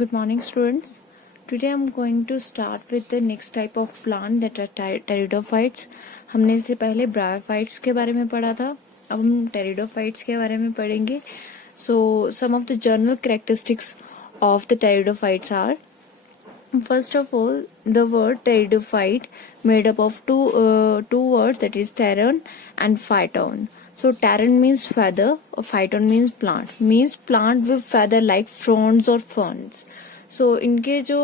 Good morning, students. Today I'm going to start with the next type of plant that are pteridophytes. हमने इससे पहले bryophytes के बारे में पढ़ा था. अब हम pteridophytes के बारे में पढ़ेंगे. So some of the general characteristics of the pteridophytes are, first of all, the word pteridophyte made up of two words, that is pteron and phyton. So pteron means feather, or phyton means plant with feather like fronds or ferns. So इनके जो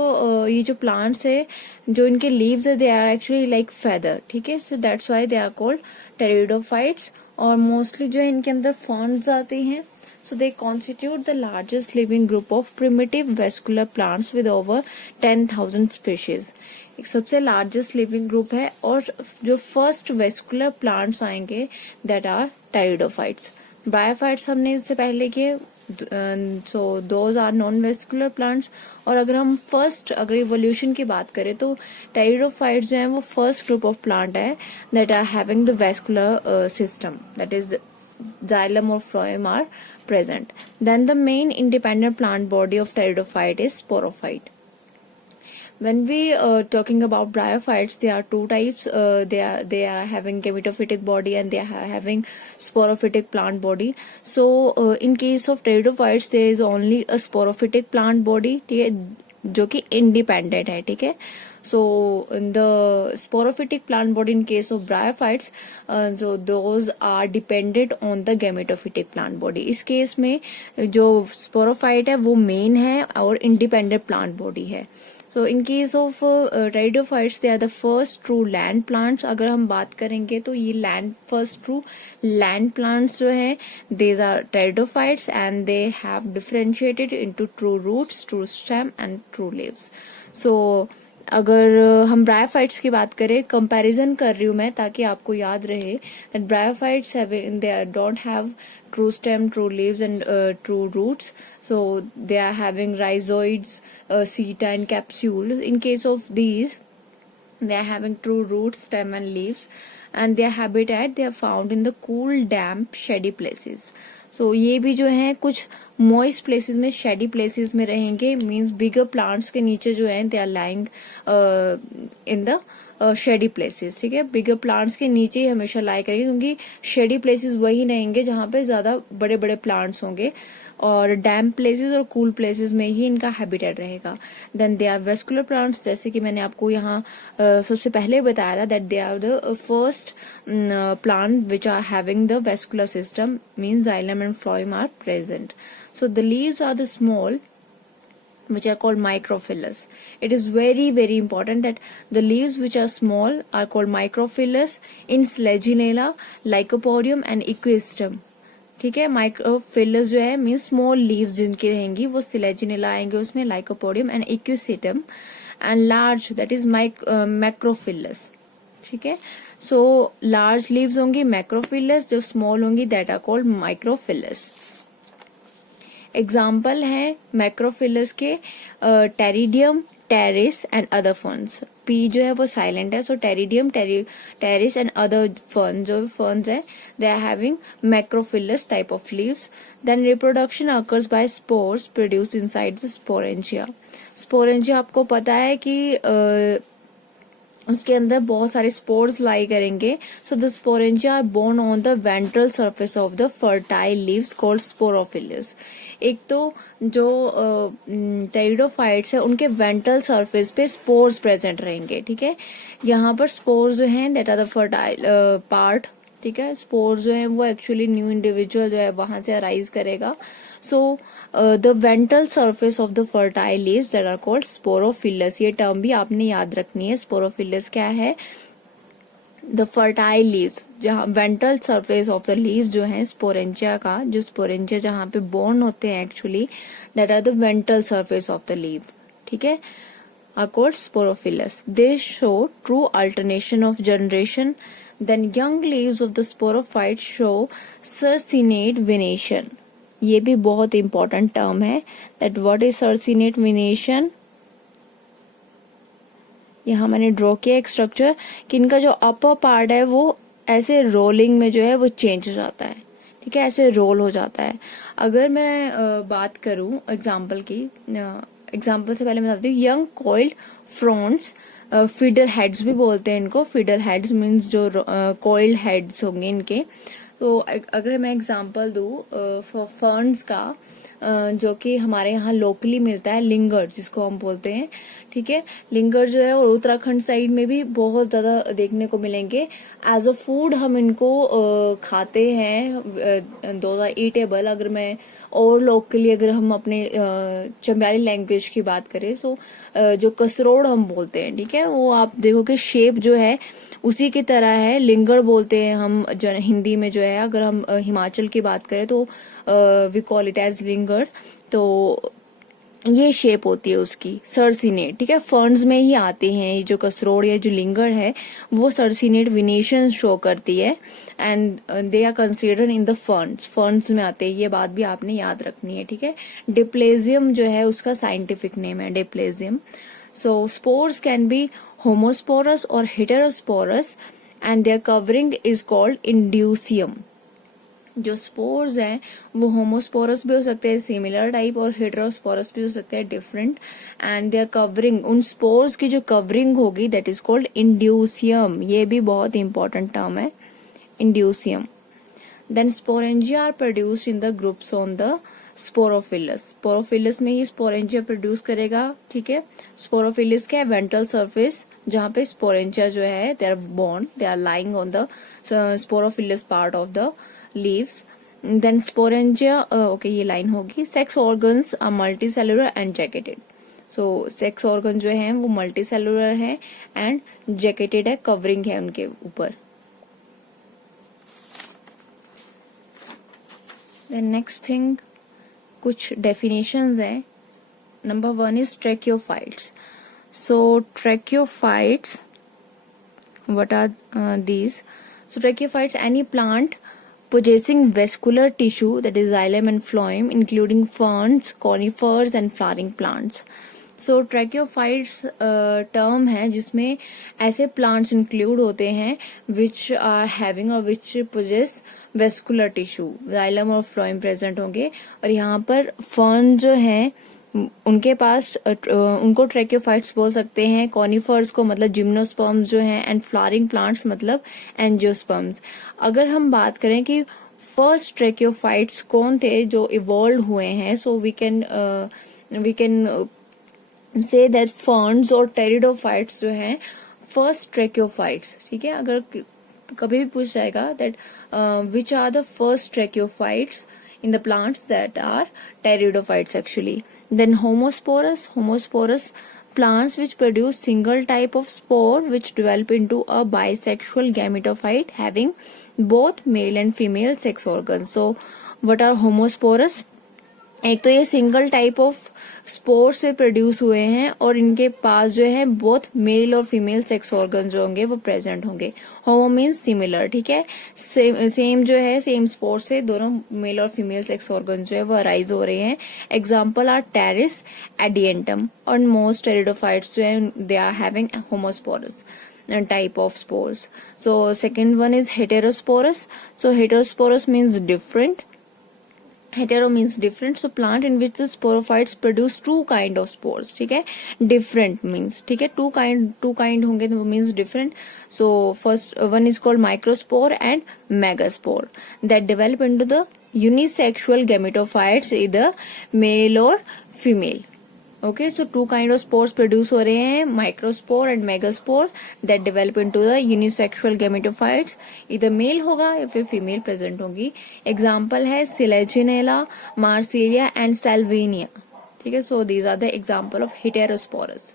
ये जो plants है, जो इनके leaves है, they are actually like feather. ठीक है, so that's why they are called pteridophytes. और mostly जो है इनके अंदर ferns आती हैं. So they constitute the largest living group of primitive vascular plants with over 10,000 species. एक सबसे लार्जेस्ट लिविंग ग्रुप है. और जो फर्स्ट वेस्कुलर प्लांट्स आएंगे दैट आर टेरिडोफाइट्स. ब्रायोफाइट्स हमने इससे पहले किए, so those are non vascular plants. और अगर इवोल्यूशन की बात करें तो टेरिडोफाइट्स जो है वो फर्स्ट ग्रुप ऑफ प्लांट है that are having the vascular system, that is xylem or phloem are present. Then the main independent plant body of pteridophyte is sporophyte. When we talking about bryophytes, there are two types. They are having gametophytic body and they are having sporophytic plant body. So in case of pteridophytes, there is only a sporophytic plant body, ठीक है, जो कि independent है. ठीक है, so in the sporophytic plant body in case of bryophytes, so those are dependent on the gametophytic plant body. इस case में जो sporophyte है वो main है और independent plant body है. So in case of pteridophytes, they are the first true land plants. अगर हम बात करेंगे तो ये first true land plants जो हैं, these are pteridophytes and they have differentiated into true roots, true stem and true leaves. So अगर हम ब्रायोफाइट्स की बात करें, कंपैरिजन कर रही हूँ मैं ताकि आपको याद रहे that bryophytes they don't have true stem, true leaves and true roots. So they are having rhizoids, seta and capsule. In case of these, they are having true roots, stem and leaves, and their habitat they are found in the cool, damp, shady places. So ये भी जो है कुछ moist places में, shady places में रहेंगे. Means bigger plants के नीचे जो है they are lying in the shady places. ठीक है, बिगर प्लांट्स के नीचे ही हमेशा लाई करेंगे क्योंकि शेडी प्लेसेस वही रहेंगे जहाँ पे ज्यादा बड़े बड़े प्लांट्स होंगे, और डैम्प प्लेसेस और कूल प्लेसेस में ही इनका हैबिटेट रहेगा. Then they are vascular plants, जैसे कि मैंने आपको यहाँ सबसे पहले बताया था that they are the first plant which are having the vascular system, means xylem and phloem are present. So the leaves are the small, which are called microphyllous. It is very very important that the leaves which are small are called microphyllous in Selaginella, Lycopodium and Equisetum. ठीक है, microphyllous जो है mean small leaves जिनकी रहेंगी वो selaginella आएंगे उसमें, lycopodium and equisetum, and large that is macrophyllous. ठीक है, सो लार्ज लीव्स होंगी मैक्रोफिलस, जो स्मॉल होंगी that are called microphylls. Example है मैक्रोफिलस के pteridium, pteris and other ferns. P जो है वो साइलेंट है, so pteridium, pteris and other fern, जो फर्न्स है they are having macrophylls type of leaves. Then reproduction occurs by spores produce inside the sporangia. Sporangia आपको पता है कि उसके अंदर बहुत सारे स्पोर्स लाई करेंगे. So the sporangia are borne on the ventral surface of the fertile leaves called sporophylls. एक तो जो टेरिडोफाइट्स है उनके वेंट्रल सरफेस पे स्पोर्स प्रेजेंट रहेंगे. ठीक है, यहाँ पर स्पोर्स जो हैं that are the fertile part. ठीक है, स्पोर्स जो है वो एक्चुअली न्यू इंडिविजुअल जो है वहां से अराइज करेगा. So the ventral surface of the fertile leaves that are called sporophylls. ये टर्म भी आपने याद रखनी है. स्पोरोफिलस क्या है? द फर्टाइल लीव्स, जहाँ ventral surface of the leaves जो है स्पोरेंजिया का, जो स्पोरेंजिया जहाँ पे बोर्न होते हैं actually, that are the ventral surface of the leaf. ठीक है, are called sporophylls. They show true alternation of generation. Then young leaves of the sporophyte show circinate venation. ये भी बहुत इंपॉर्टेंट टर्म है. That what is circinate venation? यहाँ मैंने draw किया एक स्ट्रक्चर कि इनका जो अपर पार्ट है वो ऐसे रोलिंग में जो है वो चेंज हो जाता है. ठीक है, ऐसे रोल हो जाता है. अगर मैं बात करूं एग्जाम्पल की, एग्जाम्पल से पहले मैं बताती हूँ। Young coiled Fronx, feeder heads भी बोलते हैं इनको। फिडर हेड्स मीन्स जो कॉइल्ड हेड्स होंगे इनके। तो अगर मैं एग्जांपल दूँ फर्न्स का, जो कि हमारे यहाँ लोकली मिलता है, लिंगर जिसको हम बोलते हैं, ठीक है। लिंगर जो है और उत्तराखंड साइड में भी बहुत ज्यादा देखने को मिलेंगे। एज अ फूड हम इनको खाते हैं, दो आर ईटेबल। अगर मैं और लोकली अगर हम अपने चंबयाली लैंग्वेज की बात करें, सो जो कसरोड़ हम बोलते हैं, ठीक है, वो आप देखोगे शेप जो है उसी की तरह है। लिंगर बोलते हैं हम जो हिंदी में जो है। अगर हम हिमाचल की बात करें तो we call it as linger. तो ये शेप होती है उसकी, सरसिनेट, ठीक है। फर्न्स में ही आते हैं ये जो कसरोड़ या जो लिंगर है, वो सरसिनेट विनेशन शो करती है and they are considered in the ferns में आते हैं। ये बात भी आपने याद रखनी है, ठीक है। डिप्लेजियम जो है उसका साइंटिफिक नेम है, डिप्लेजियम। So spores can be homosporous or heterosporous and their covering is called indusium. जो स्पोर्स हैं वो होमोस्पोरस भी हो सकते हैं, सिमिलर टाइप, और हेटेरोस्पोरस भी हो सकते हैं, डिफरेंट। एंड देयर कवरिंग, उन स्पोर्स की जो कवरिंग होगी, दैट इज कॉल्ड इंड्यूसियम। ये भी बहुत इंपॉर्टेंट टर्म है, indusium. Then sporangia are produced in the groups on the sporophylls. Sporophylls में ही स्पोरेंजिया प्रोड्यूस करेगा, ठीक है। स्पोरोफिलस क्या है? वेंट्रल सरफेस, जहां पे स्पोरेंजिया जो है they are borne, they are lying on the sporophylls part of the leaves. Then sporangia, okay ये लाइन होगी। Sex organs are multi cellular and jacketed. So sex organ जो है वो मल्टी सेलुलर है एंड जैकेटेड है, covering है उनके ऊपर। देन नेक्स्ट थिंग, कुछ डेफिनेशंस है। Number 1 is tracheophytes. So tracheophytes, what are these? So tracheiophytes, any plant possessing vascular tissue, that is xylem and phloem, including ferns, conifers and flowering plants. So tracheophytes term है जिसमें ऐसे plants include होते हैं विच are having और विच poses vascular tissue, xylem और phloem present होंगे। और यहाँ पर फर्न जो हैं उनके पास उनको ट्रैकियोफाइट्स बोल सकते हैं। कॉनिफर्स को मतलब जिम्नोस्पर्म्स जो हैं, एंड फ्लावरिंग प्लांट्स मतलब एंजियोस्पर्म्स। अगर हम बात करें कि फर्स्ट ट्रैकियोफाइट्स कौन थे जो इवॉल्व हुए हैं, so we can say that ferns और टेरिडोफाइट्स जो हैं फर्स्ट ट्रैकियोफाइट्स, ठीक है। अगर कभी भी पूछ जाएगा that which are the first tracheophytes in the plants, that are pteridophytes actually. Then homosporous plants which produce single type of spore which develop into a bisexual gametophyte having both male and female sex organs. So what are homosporous? एक तो ये single type of spore से produce हुए हैं और इनके पास जो है बोथ मेल और फीमेल सेक्स ऑर्गन जो होंगे वो प्रेजेंट होंगे। होमो मीन्स सिमिलर, ठीक है। सेम जो है, सेम स्पोर से दोनों मेल और फीमेल सेक्स ऑर्गन जो है वो अराइज हो रहे हैं। एग्जाम्पल आर टेरिस, एडिएंटम और मोस्ट टेरिडोफाइट्स जो है they are having homosporous type of spores. So second one is heterosporous. So heterosporous means different. Hetero means different. So plant in which the sporophytes produce two kind of spores, ठीक है। Different means, ठीक है, two kind होंगे तो means different. So first one is called microspore and megaspore that develop into the unisexual gametophytes, either male or female. Okay, so two kind of spores produce हो रहे हैं, microspore and megaspore, that develop into the unisexual gametophytes, इधर male होगा या फिर female present होगी। Example है Selaginella, Marsilea and Salvinia, ठीक है। So these are the example of heterosporous.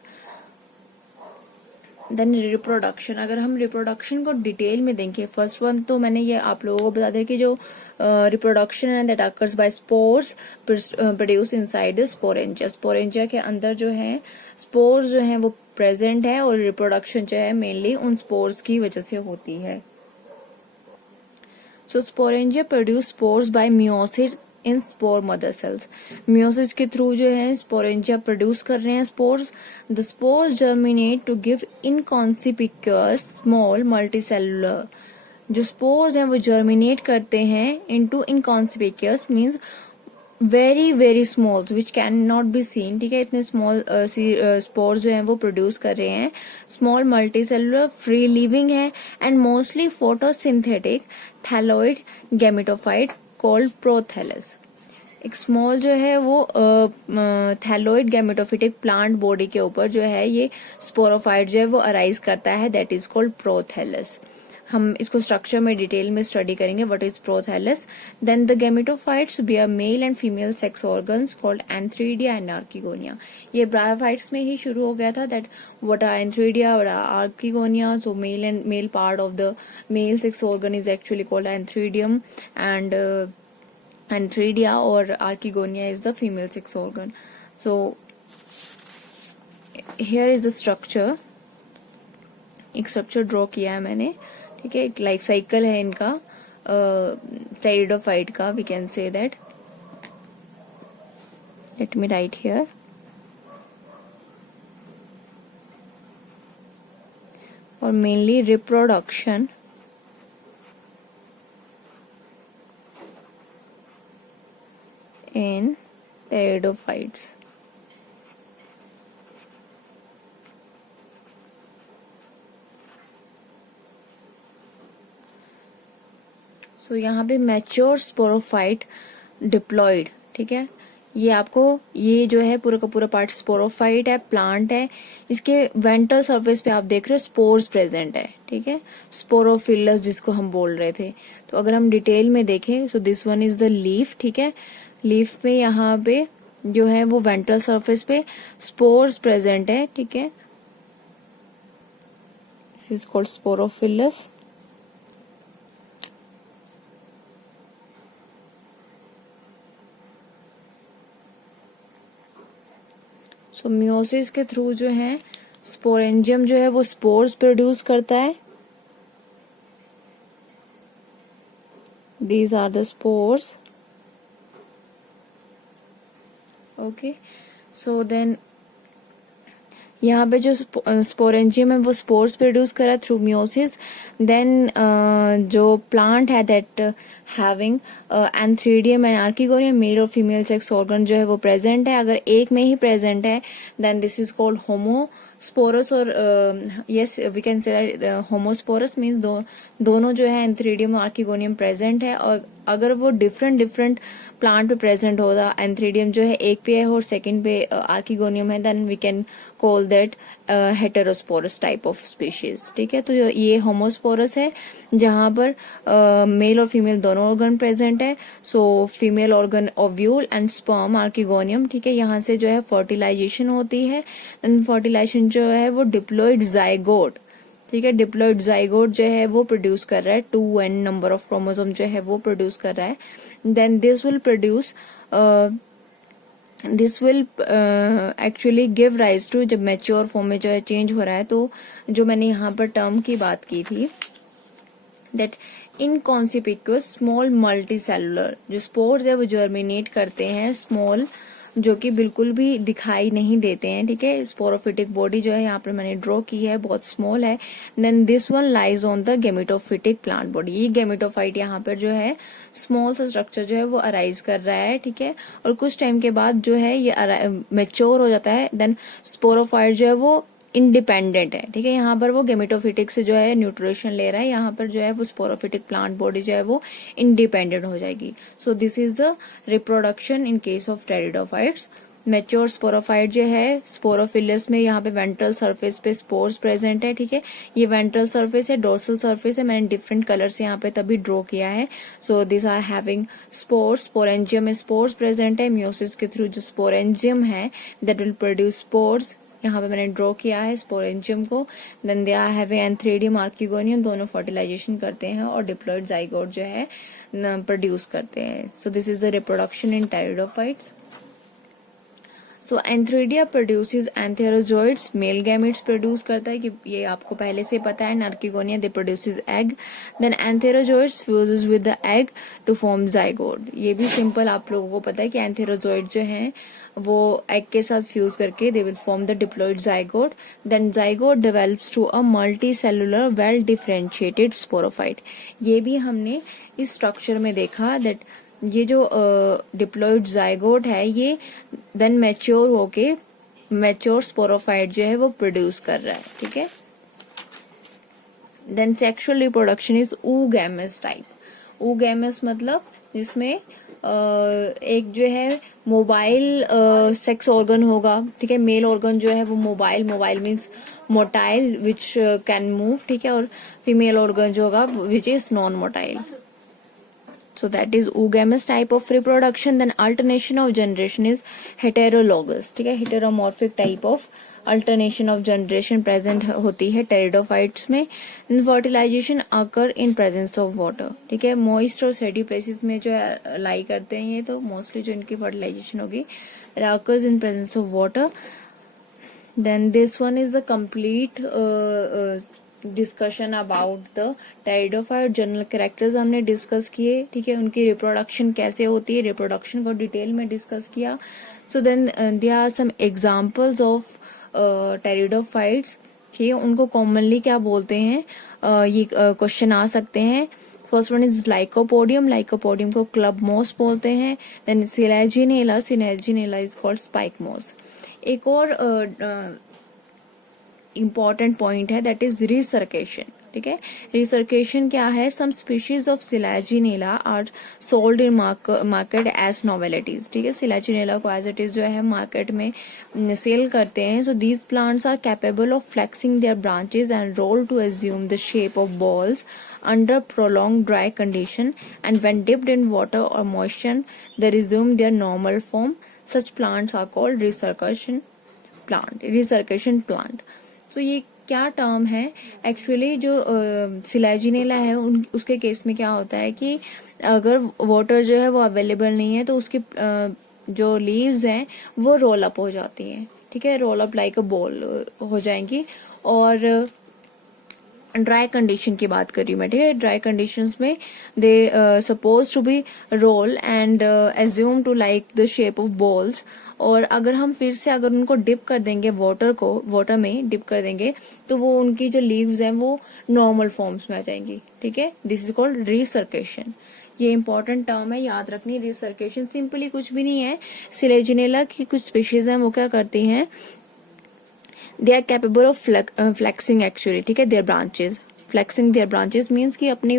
Then reproduction, अगर हम रिप्रोडक्शन को डिटेल में देखें, फर्स्ट वन तो मैंने ये आप लोगों को बता दिया कि जो रिप्रोडक्शन है that occurs by spores produce inside the sporangia. Sporangia के अंदर जो है स्पोर्स जो है वो प्रेजेंट है और रिप्रोडक्शन जो है मेनली उन स्पोर्स की वजह से होती है। So sporangia produce spores by meiosis in spore mother cells. Meiosis के थ्रू जो है स्पोरेंजिया प्रोड्यूस कर रहे हैं spores. The spores germinate to give inconspicuous small multicellular. जो स्पोर्स हैं वो जर्मिनेट करते हैं into inconspicuous means very small which can not be seen, ठीक है। इतने स्मॉल स्पोर्स जो हैं वो प्रोड्यूस कर रहे हैं। Small multi cellular free living है and mostly photosynthetic thalloid gametophyte called prothallus. एक स्मॉल जो है वो थैलोइड गैमेटोफिटिक प्लांट बॉडी के ऊपर जो है ये स्पोरोफाइट जो है वो अराइज करता है, दैट इज कॉल्ड प्रोथैलस। हम इसको स्ट्रक्चर में डिटेल में स्टडी करेंगे what is prothallus. Then the gametophytes bear male and female sex organs called antheridia and archegonia. ये ब्रायोफाइट्स में ही शुरू हो गया था, that what are antheridia, what are archegonia. So male part of the male sex organ is actually called antheridium and Antheridia or Archegonia is the female sex organ. So here is the structure, एक structure draw किया है मैंने, ठीक है। एक life cycle है इनका pteridophyte का, we can say that. Let me write here. और mainly reproduction in pteridophytes. So यहाँ पे मैच्योर स्पोरोफाइट डिप्लॉइड, ठीक है। ये आपको ये जो है पूरा का पूरा पार्ट स्पोरोफाइट है, प्लांट है। इसके वेंट्रल सरफेस पे आप देख रहे हो स्पोर्स प्रेजेंट है, ठीक है। स्पोरोफिलस जिसको हम बोल रहे थे। तो अगर हम डिटेल में देखें, so this one is the leaf, ठीक है। लीफ में यहाँ पे जो है वो वेंट्रल सरफेस पे स्पोर्स प्रेजेंट है, ठीक है। This is called sporophylls. So meiosis के थ्रू जो है स्पोरेंजियम जो है वो स्पोर्स प्रोड्यूस करता है। These are the spores, okay. So then यहाँ पे जो स्पोरेंजियम है वो स्पोर्स प्रोड्यूस करा थ्रू मियोसिस। देन जो प्लांट है that having antheridium and archegonium, male और फीमेल सेक्स ऑर्गन जो है वो प्रेजेंट है। अगर एक में ही प्रेजेंट है then this is called homosporous, और yes we can say that homosporous means दोनों जो है एंथ्रीडियम और आर्किगोनियम प्रेजेंट है। और अगर वो डिफरेंट प्लांट पे प्रेजेंट होगा, एंथ्रीडियम जो है एक पे है और सेकंड पे आर्किगोनियम है, then we can call that heterosporous type of species, ठीक है। तो ये होमोस्पोरस है जहां पर मेल और फीमेल दोनों ऑर्गन प्रेजेंट है। So female organ ovule and sperm archegonium, ठीक है। यहाँ से जो है फर्टिलाइजेशन होती है, एंड फर्टिलाइजेशन जो है वो डिप्लॉइड जाइगोट, ठीक है। डिप्लॉइड जाइगोट जो है वो प्रोड्यूस कर रहा है, 2n नंबर ऑफ क्रोमोसोम जो है वो प्रोड्यूस कर रहा है। Then this will actually give rise to, जब मैच्योर फॉर्म में जो है चेंज हो रहा है, तो जो मैंने यहाँ पर टर्म की बात की थी दैट इनकॉन्सिपिक्यूअस स्मॉल मल्टी सेलुलर, जो स्पोर्स है वो जर्मिनेट करते हैं स्मॉल, जो कि बिल्कुल भी दिखाई नहीं देते हैं, ठीक है। स्पोरोफिटिक बॉडी जो है यहाँ पर मैंने ड्रॉ की है, बहुत स्मॉल है। Then this one lies on the gametophytic plant body. ये गैमेटोफाइट यहाँ पर जो है स्मॉल सा स्ट्रक्चर जो है वो अराइज कर रहा है, ठीक है। और कुछ टाइम के बाद जो है ये मैच्योर हो जाता है। देन स्पोरोफाइट जो है वो इंडिपेंडेंट है, ठीक है। यहाँ पर वो गैमेटोफिटिक से जो है न्यूट्रिशन ले रहा है, यहाँ पर जो है वो स्पोरोफिटिक प्लांट बॉडी जो है वो इंडिपेंडेंट हो जाएगी। सो this is the reproduction in case of pteridophytes. Mature sporophyte जो है स्पोरोफिलस में यहाँ पे वेंट्रल सरफेस पे स्पोर्स प्रेजेंट है, ठीक है। ये वेंट्रल सरफेस है, डोर्सल सरफेस है, मैंने डिफरेंट कलर से यहाँ पे तभी ड्रॉ किया है। So this are having spores, sporangium में स्पोर्स प्रेजेंट है। मियोसिस के थ्रू जो स्पोरेंजियम है दैट विल प्रोड्यूस स्पोर्स, यहाँ पे मैंने ड्रॉ किया है स्पोरेंजियम को। Then they are having antheridium archegonium, दोनों फर्टिलाइजेशन करते हैं और डिप्लॉइड जाइगोट जो है प्रोड्यूस करते हैं। So this is the reproduction in pteridophytes. So antheridia produces antherozoids, male gametes produce करता है, कि ये आपको पहले से पता है। Archegonia they produces egg, then antherozoids fuses with the egg to form zygote. ये भी सिंपल आप लोगों को पता है कि एंथेरोजोइड जो है वो एग के साथ फ्यूज करके they will form the diploid zygote. Then zygote develops to a multi cellular well differentiated sporophyte. ये भी हमने इस स्ट्रक्चर में देखा दैट ये जो डिप्लॉइड जाइगोट है ये देन मैच्योर होके मैच्योर स्पोरोफाइट जो है वो प्रोड्यूस कर रहा है, ठीक है। Then sexual reproduction is oogamous type. oogamous मतलब जिसमें एक जो है मोबाइल सेक्स ऑर्गन होगा, ठीक है। मेल ऑर्गन जो है वो mobile means motile which can move, ठीक है, और फीमेल ऑर्गन जो होगा which is non motile. So that is oogamous type of reproduction. Then alternation of generation is heterologous, ठीक है। heteromorphic type of alternation of generation present होती है pteridophytes में। fertilization occur in presence of water, ठीक है। moist और sandy places में जो है लाई करते हैं ये, तो मोस्टली जो इनकी fertilization होगी occurs in presence of water. Then this one is the complete discussion about the pteridophyte. General characters हमने डिस्कस किए, ठीक है। उनकी रिप्रोडक्शन कैसे होती है, रिप्रोडक्शन को डिटेल में डिस्कस किया। So then there are some examples of pteridophytes, ठीक है। उनको कॉमनली क्या बोलते हैं, ये क्वेश्चन आ सकते हैं। First one is lycopodium. Lycopodium को क्लब मॉस बोलते हैं। Then selaginella. Selaginella is called spike moss. एक और इम्पॉर्टेंट पॉइंट है दैट इज रिसर्केशन, ठीक है। रिसर्केशन क्या है, some species of selaginella are sold in market as novelties, ठीक है। सिलेजिनेला को एज इट इज जो है मार्केट में सेल करते हैं। So these plants are capable of flexing their branches and roll to assume the shape of balls under prolonged dry condition, and when dipped in water or moisture they resume their normal form. Such plants are called resurcation plant. So ये क्या term है actually, जो Selaginella है उसके case में क्या होता है कि अगर वाटर जो है वो अवेलेबल नहीं है तो उसकी जो लीव्स हैं वो रोल अप हो जाती हैं, ठीक है। Roll up like a ball हो जाएंगी। और ड्राई कंडीशन की बात कर रही हूँ मैं, ठीक है। ड्राई कंडीशंस में they suppose to be roll and assume to like the shape of balls. और अगर हम फिर से अगर उनको डिप कर देंगे वाटर में डिप कर देंगे तो वो उनकी जो लीव्स हैं वो नॉर्मल फॉर्म्स में आ जाएंगी, ठीक है। This is called resurrection. ये इंपॉर्टेंट टर्म है, याद रखनी। रिसर्केशन सिंपली कुछ भी नहीं है। सिलेजिनेला की कुछ स्पीशीज हैं वो क्या करती हैं, they are capable of flexing actually, ठीक है, their branches. flexing their branches means कि अपनी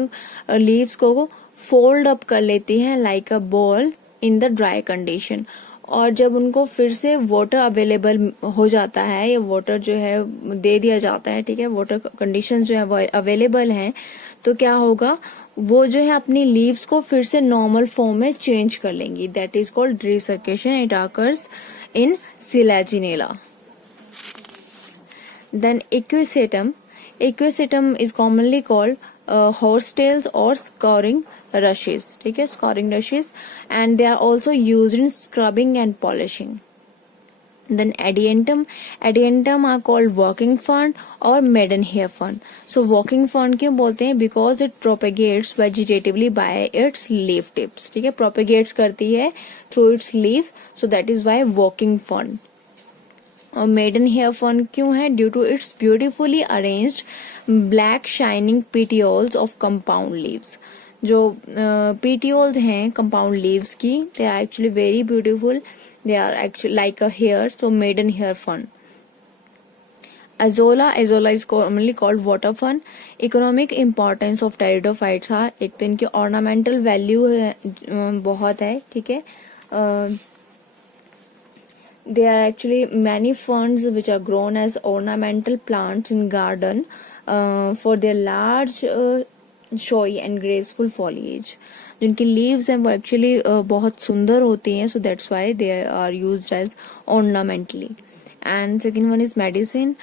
leaves को fold up कर लेती हैं like a ball in the dry condition. और जब उनको फिर से वाटर अवेलेबल हो जाता है या वाटर जो है दे दिया जाता है, ठीक है, वाटर कंडीशंस जो है वो अवेलेबल हैं, तो क्या होगा, वो जो है अपनी लीव्स को फिर से नॉर्मल फॉर्म में चेंज कर लेंगी। That is called resurrection. It occurs in selaginella. Then equisetum. Equisetum is commonly called horsetails or scoring rushes, ठीक है, scoring rushes, and they are also used in scrubbing and polishing. Then adiantum. Adiantum are called walking fern or maidenhair fern. So walking fern क्यों बोलते हैं, because it propagates vegetatively by its leaf tips, ठीक है, propagates करती है through its leaf, so that is why walking fern. और maiden hair fern क्यों है, due to its beautifully arranged black shining petioles of compound leaves. जो petioles हैं compound leaves की, they are actually very beautiful. They are actually like a hair. So maiden hair fern. Azolla is commonly called water fern. Economic importance of pteridophytes are, एक तो इनकी ornamental value बहुत है, ठीक है. There are actually many ferns which are grown as ornamental plants in garden for their large, showy and graceful foliage. जिनकी leaves हैं वो actually बहुत सुंदर होती हैं, so that's why they are used as ornamentally. And second one is medicine.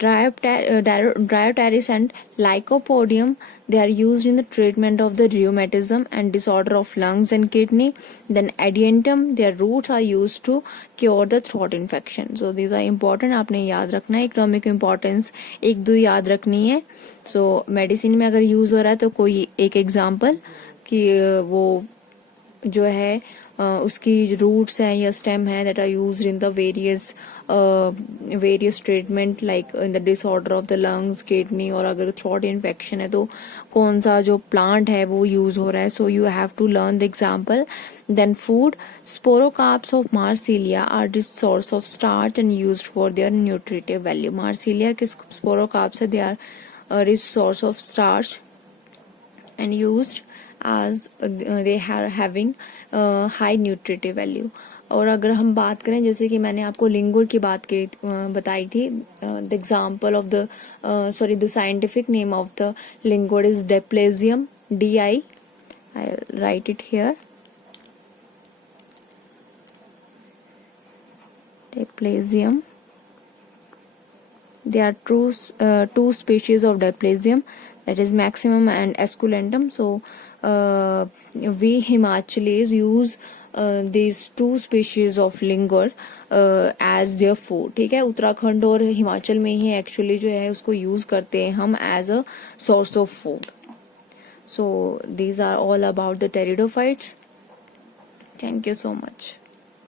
Dryopteris and Lycopodium, they are used in the treatment of the rheumatism and disorder of lungs and kidney. Then Adiantum, their roots are used to cure the throat infection. So these are important. आपने याद रखना है. Economic importance एक दो याद रखनी है. So medicine में अगर यूज हो रहा है तो कोई एक एग्जाम्पल कि वो जो है उसकी रूट्स हैं या स्टेम है that are used in the various treatment like in the disorder of the lungs, kidney, और अगर थ्रोट इन्फेक्शन है तो कौन सा जो प्लांट है वो यूज हो रहा है. So you have to learn the example. Then food, sporocarps of Marsilia are rich source of starch and used for their nutritive value. Marsilia के sporocarps है, they are a rich source of starch and used as they are having high nutritive value. और अगर हम बात करें जैसे कि मैंने आपको लिंगुर की बात की बताई थी, the example of the the scientific name of the lingur is diplazium, DI. I write it here. Diplegium. There are two species of Diplegium, that is maximum and esculentum. So we Himachalis use these two species of lingur as their food. ठीक है, उत्तराखंड और हिमाचल में ही actually जो है उसको use करते हैं हम as a source of food. So these are all about the pteridophytes. Thank you so much.